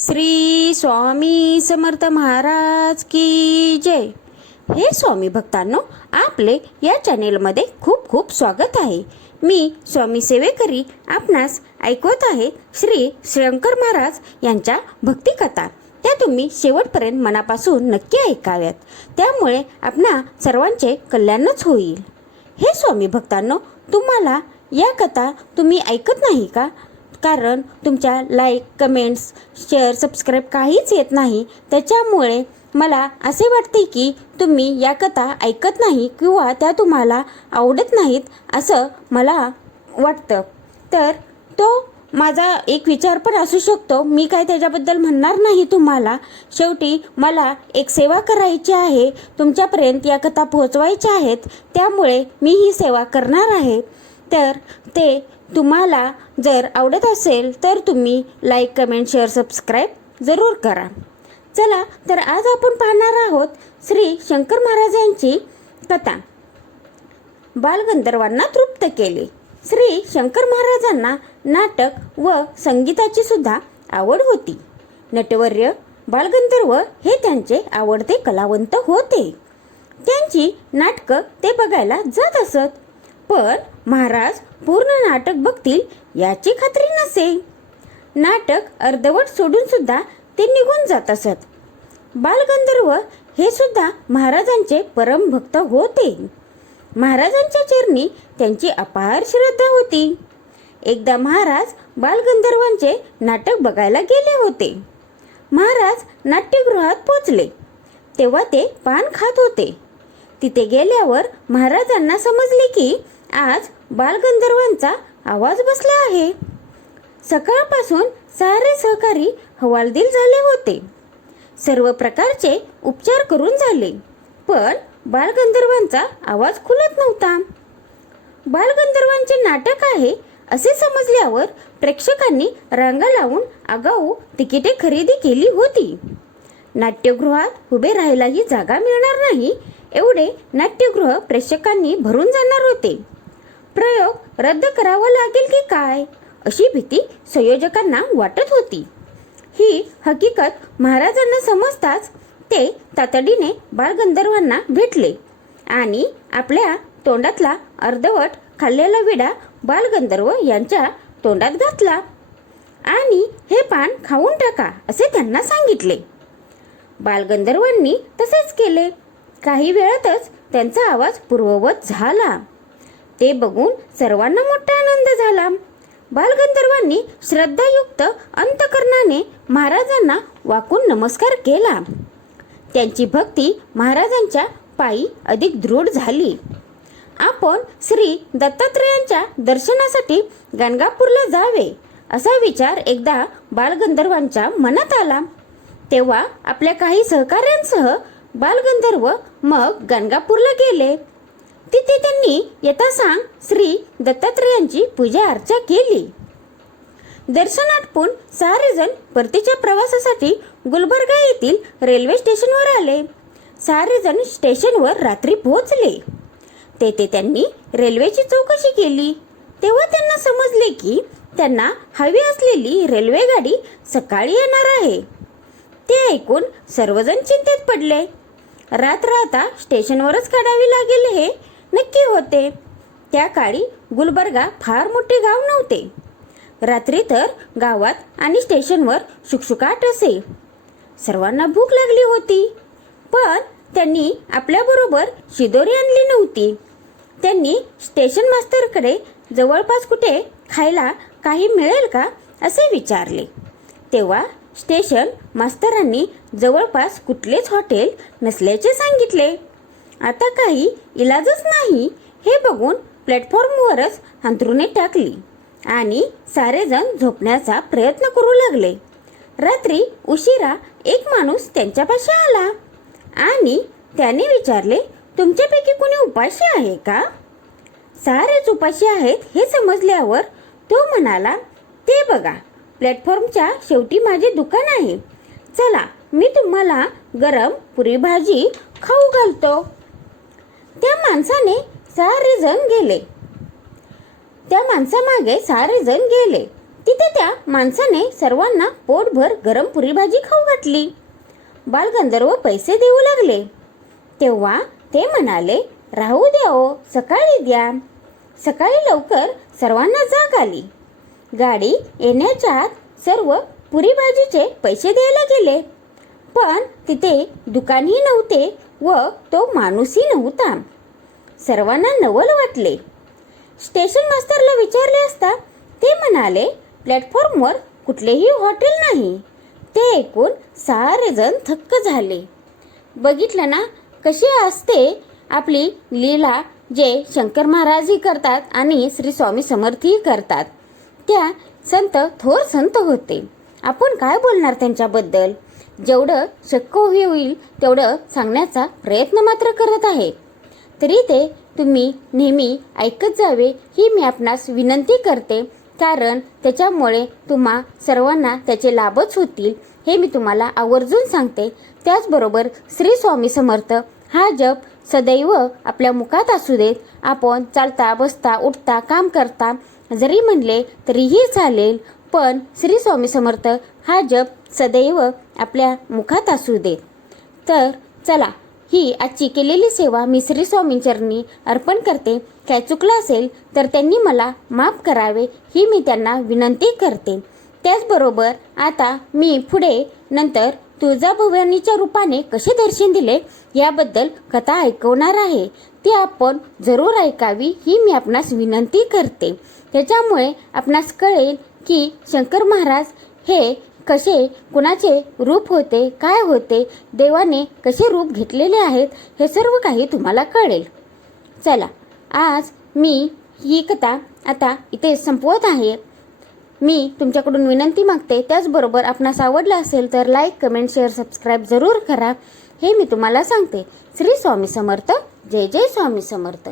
श्री स्वामी समर्थ महाराज की जय. हे स्वामी भक्तांनो, आपले या चॅनेलमध्ये खूप खूप स्वागत आहे. मी स्वामी सेवेकरी आपणास ऐकवत आहे श्री शंकर महाराज यांच्या भक्तिकथा. त्या तुम्ही शेवटपर्यंत मनापासून नक्की ऐकाव्यात, त्यामुळे आपणा सर्वांचे कल्याणच होईल. हे स्वामी भक्तांनो, तुम्हाला या कथा तुम्ही ऐकत नाही का? कारण तुमच्या लाईक, कमेंट्स, शेअर, सबस्क्राईब काहीच येत नाही. त्याच्यामुळे मला असे वाटते की तुम्ही या कथा ऐकत नाही किंवा त्या तुम्हाला आवडत नाहीत असं मला वाटतं. तर तो माझा एक विचार पण असू शकतो. मी काय त्याच्याबद्दल म्हणणार नाही तुम्हाला. शेवटी मला एक सेवा करायची आहे, तुमच्यापर्यंत या कथा पोहोचवायच्या आहेत, त्यामुळे मी ही सेवा करणार आहे. तर ते तुम्हाला जर आवडत असेल तर तुम्ही लाईक, कमेंट, शेअर, सबस्क्राईब जरूर करा. चला तर आज आपण पाहणार आहोत श्री शंकर महाराज यांची कथा. बालगंधर्वांना तृप्त केले. श्री शंकर महाराजांना नाटक व संगीताची सुद्धा आवड होती. नटवर्य बालगंधर्व हे त्यांचे आवडते कलावंत होते. त्यांची नाटकं ते बघायला जात असत. पण महाराज पूर्ण नाटक बघतील याची खात्री नसे. नाटक अर्धवट सोडून सुद्धा ते निघून जात असत. बालगंधर्व हे सुद्धा महाराजांचे परम भक्त होते. महाराजांच्या चरणी त्यांची अपार श्रद्धा होती. एकदा महाराज बालगंधर्वांचे नाटक बघायला गेले होते. महाराज नाट्यगृहात पोचले तेव्हा ते पान खात होते. तिथे गेल्यावर महाराजांना समजले की आज बालगंधर्वांचा आवाज बसला आहे. सकाळपासून सारे सहकारी हवालदिल झाले होते. सर्व प्रकारचे उपचार करून झाले, पण बालगंधर्वांचा आवाज खुलत नव्हता. बालगंधर्वांचे नाटक आहे असे समजल्यावर प्रेक्षकांनी रांगा लावून आगाऊ तिकिटे खरेदी केली होती. नाट्यगृहात उभे राहायलाही जागा मिळणार नाही एवढे नाट्यगृह प्रेक्षकांनी भरून जाणार होते. प्रयोग रद्द करावा लागेल की काय अशी भीती संयोजकांना वाटत होती. ही हकीकत महाराजांना समजताच ते तातडीने बालगंधर्वांना भेटले आणि आपल्या तोंडातला अर्धवट खाल्लेला विडा बालगंधर्व यांच्या तोंडात घातला आणि हे पान खाऊन टाका असे त्यांना सांगितले. बालगंधर्वांनी तसेच केले. काही वेळातच त्यांचा आवाज पूर्ववत झाला. ते बघून सर्वांना मोठा आनंद झाला. बालगंधर्वांनी श्रद्धायुक्त अंतकरणाने महाराजांना वाकून नमस्कार केला. त्यांची भक्ती महाराजांच्या पायी अधिक दृढ झाली. आपण श्री दत्तात्रेयांच्या दर्शनासाठी गाणगापूरला जावे असा विचार एकदा बालगंधर्वांच्या मनात आला. तेव्हा आपल्या काही सहकाऱ्यांसह बालगंधर्व मग गाणगापूरला गेले. तिथे त्यांनी यथासांग श्री दत्तात्रेयांची पूजा अर्चा केली. दर्शन आटपून सारेजण परतीच्या प्रवासासाठी गुलबर्गा येथील रेल्वे स्टेशनवर आले. सारेजण स्टेशनवर रात्री पोहोचले. तेथे त्यांनी रेल्वेची चौकशी केली. तेव्हा त्यांना समजले की त्यांना हवी असलेली रेल्वे गाडी सकाळी येणार आहे. ते ऐकून सर्वजण चिंतेत पडले. रात्र आता स्टेशनवरच काढावी लागेल हे नक्की होते. त्या काळी गुलबर्गा फार मोठे गाव नव्हते. रात्री तर गावात आणि स्टेशनवर शुकशुकाट असे. सर्वांना भूक लागली होती, पण त्यांनी आपल्याबरोबर शिदोरी आणली नव्हती. त्यांनी स्टेशन मास्तरकडे जवळपास कुठे खायला काही मिळेल का असे विचारले. तेव्हा स्टेशन मास्तरांनी जवळपास कुठलेच हॉटेल नसल्याचे सांगितले. आता काही इलाजच नाही हे बघून प्लॅटफॉर्मवरच अंथरुणे टाकली आणि सारेजण झोपण्याचा प्रयत्न करू लागले. रात्री उशिरा एक माणूस त्यांच्यापाशी आला आणि त्याने विचारले, तुमच्यापैकी कोणी उपाशी आहे का? सारेच उपाशी आहेत हे समजल्यावर तो म्हणाला, ते बघा, प्लॅटफॉर्मच्या शेवटी माझे दुकान आहे. चला, मी तुम्हाला गरम पुरी भाजी खाऊ घालतो. त्या माणसाने सारेजण गेले. त्या माणसामागे सारेजण गेले. तिथे त्या माणसाने सर्वांना पोटभर गरम पुरी भाजी खाऊ घातली. बालगंधर्व पैसे देऊ लागले. तेव्हा ते म्हणाले, राहू द्या ओ, सकाळी द्या. सकाळी लवकर सर्वांना जाग आली. गाडी येण्याच्या आत सर्व पुरी भाजीचे पैसे द्यायला गेले, पण तिथे दुकानही नव्हते व तो माणूसही नव्हता. सर्वांना नवल वाटले. स्टेशन मास्तरला विचारले असता ते म्हणाले, प्लॅटफॉर्मवर कुठलेही हॉटेल नाही. ते ऐकून सारेजण थक्क झाले. बघितलं ना कशी असते आपली लीला, जे शंकर महाराजही करतात आणि श्री स्वामी समर्थही करतात. त्या संत थोर संत होते. आपण काय बोलणार त्यांच्याबद्दल. जेवढं शक्य होईल तेवढं सांगण्याचा प्रयत्न मात्र करत आहे. तरी ते तुम्ही नेहमी ऐकत जावे ही मी आपणास विनंती करते, कारण त्याच्यामुळे तुम्हा सर्वांना त्याचे लाभच होतील हे मी तुम्हाला आवर्जून सांगते. त्याचबरोबर श्री स्वामी समर्थ हा जप सदैव आपल्या मुखात असू देत. आपण चालता बसता उठता काम करता जरी म्हणले तरीही चालेल, पण श्री स्वामी समर्थ हा जप सदैव आपल्या मुखात असू देत. तर चला, ही आजची केलेली सेवा मी श्री स्वामींचरणी अर्पण करते. काय चुकलं असेल तर त्यांनी मला माफ करावे ही मी त्यांना विनंती करते. त्याचबरोबर आता मी पुढे नंतर तुळजाभवानीच्या रूपाने कसे दर्शन दिले याबद्दल कथा ऐकवणार आहे. ती आपण जरूर ऐकावी ही मी आपणास विनंती करते. त्याच्यामुळे आपणास कळेल की शंकर महाराज हे कसे, कुणाचे रूप होते, काय होते, देवाने कसे रूप घेतलेले आहेत हे सर्व काही तुम्हाला कळेल. चला, आज मी ही कथा आता इथे संपवत आहे. मी तुमच्याकडून विनंती मागते, त्याचबरोबर आपणास आवडला असेल तर लाईक, कमेंट, शेअर, सबस्क्राईब जरूर करा हे मी तुम्हाला सांगते. श्री स्वामी समर्थ. जय जय स्वामी समर्थ.